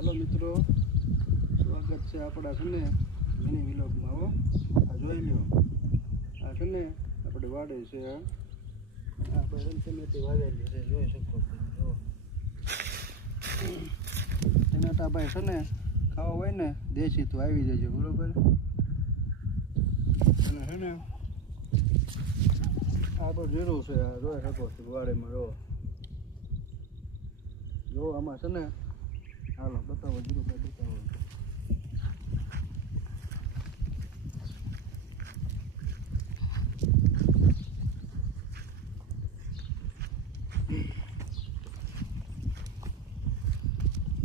હાલો મિત્રો, સ્વાગત છે આપણા છે ને મિની વિલોગમાં. હો આ જોઈ લો, આ છે ને આપણે વાડે છે, આપણે રમસમેથી વાવેલી છે, જોઈ શકો છો. એના ભાઈ છે ને ખાવા હોય ને દેશી તો આવી જજો, બરોબર. અને છે ને આ જીરું છે, આ જોઈ શકો છો વાડેમાં. જો આમાં છે ને, હાલો બતાવો જીરું ભાઈ, બતાવો.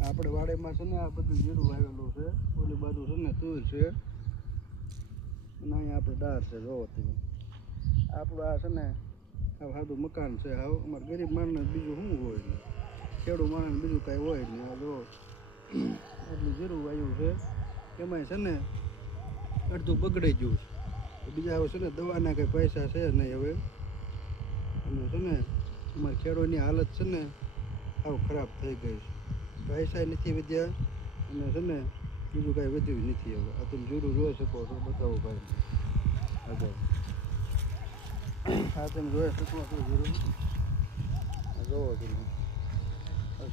આપણે વાડીમાં છે ને આ બધું જીરું વાવેલું છે. ઓલી બાજુ છે ને તુર છે, અને અહીંયા આપણે ડાળ છે. જોવો તમે, આપણું આ છે ને આ સાદું મકાન છે. હાવ અમારે ગરીબ માણસને બીજું શું હોય ને, ખેડૂત માણસને બીજું કાંઈ હોય ને. આ જો એટલું જીરું વાવ્યું છે, એમાંય છે ને અડધું બગડાઈ ગયું છે. બીજા હવે છે ને દવાના કંઈ પૈસા છે નહીં હવે. અને છે ને અમારે ખેડૂતની હાલત છે ને આવ ખરાબ થઈ ગઈ છે. પૈસા નથી વધ્યા અને છે ને બીજું કાંઈ વધ્યું નથી હવે. આ તમે જીરું જોઈ શકો છો, બતાવો ભાઈ આગળ. આ તમે જોઈ શકો છો જીરું, જોવો તમે.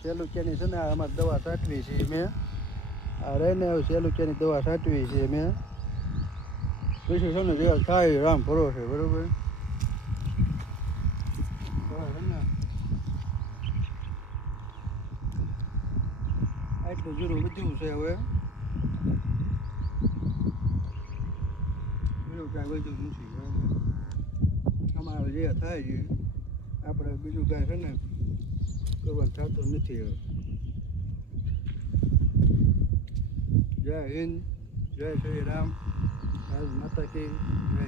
સેલુચિયાની છે ને અમારે દવા છાંટવી છે મેં. આ રહીને સેલુચિયાની દવા છાંટવી છે મેં. પછી છે ને જે થાય રામ ભરોસે, બરોબર. આટલું જીરું વધ્યું છે હવે, બીજું કાંઈ વધ્યું નથી. અમારે જે થાય છે આપણે બીજું કાંઈ છે ને કરવાનું થતું નથી હવે. જય હિન્દ, જય શ્રી રામ, માતા કી જય.